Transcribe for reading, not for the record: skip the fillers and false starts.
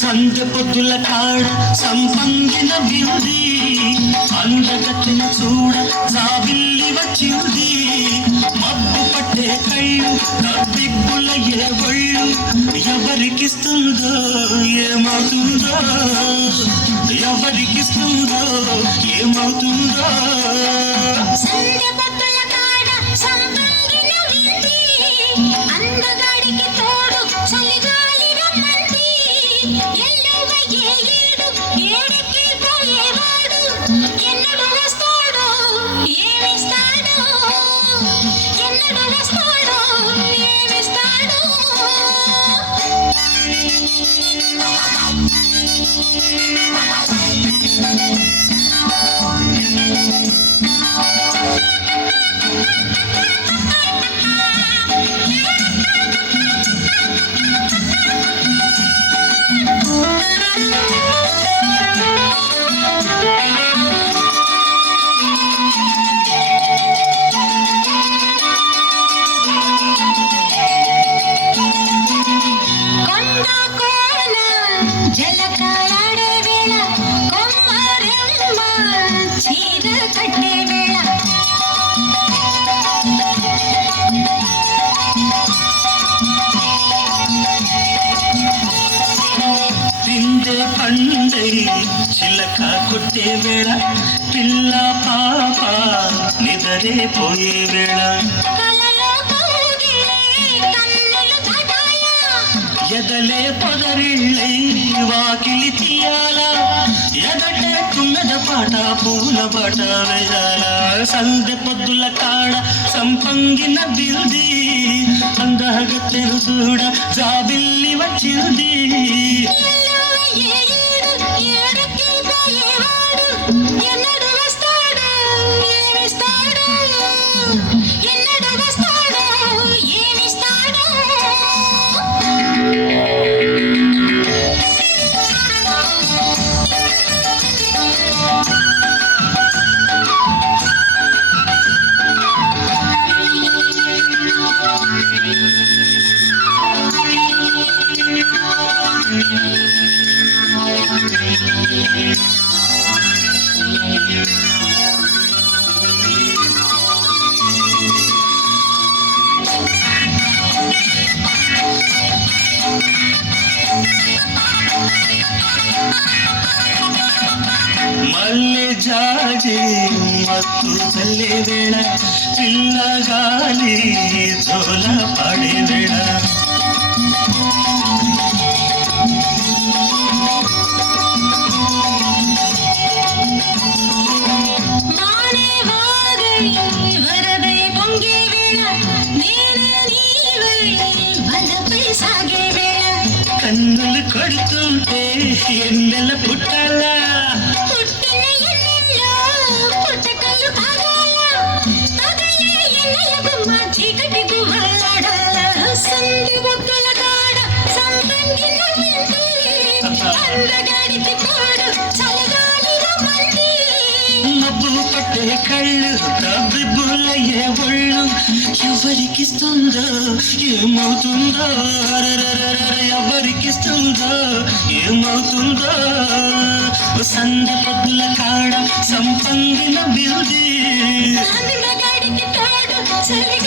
సంధ్య పొద్దుల కాడ సంపంగిన వింది అందగతిన చూడ జాబిల్లి వచ్చింది మబ్బు పట్టే కళ్ళు కబ్బిబ్బుల ఏ ఒళ్ళు ఎవరికిస్తుందో ఏమవుతుందో ఎవరికిస్తుందో ఏమవుతుందో అందగాడికి తోడు చలిగాలి రమ్మంది ఏడికి పోయేవాడు ఎన్నడు వస్తాడో ఏమిస్తాడో ఎన్నడు వస్తాడో ఏమిస్తాడో జలకాడే వేళ కొమ్మరెమ్మ చీర కట్టే వేళ పిండే పండై చిలక కొట్టే వేళ పిల్ల పాప నిదరే పోయే వేళ ఎదలే పొదరిళ్ళై వాకిలి తీయాల ఎదటే తుమ్మెద పాట పూల పాట వేయాల సందె పొద్దుల కాడ సంపంగిన బిల్ది అందగత్తెను చూడ జాబిల్లి వచ్చింది ఎన్నడు వస్తాడు ఏమిస్తాడు ఎన్నడు వస్తాడు ఏమిస్తాడు మల్లె జాజి మత్తు చల్లే వేళ పిల్లగాలి జోల పడే వేళ వరదై పొంగే వేళ నేనే నీవై వలపై సాగే వేళ కన్నులు కొడుతుంటే ఎన్నెల పుట్టాలా పుట్టిన ఎన్నెల్లో పుట్టకలు కాగాల తగలే ఎన్నెల బొమ్మ చీకటి గువ్వలాడాల సంధి ఒక్కల కాడ సంపంగిన వింది అందగాడికి తోడు చలగాలి రమ్మంది మబ్బు పట్టే కళ్ళు తబ్బిబ్బుల ఏ ఒళ్ళు ఎవరికిస్తుందో ఏమవుతుందో ఎవరికిస్తుందో ఏమవుతుందో సంధి పొద్దుల కాడ సంపంగిన బిల్ది అందగాడికి తోడు చలి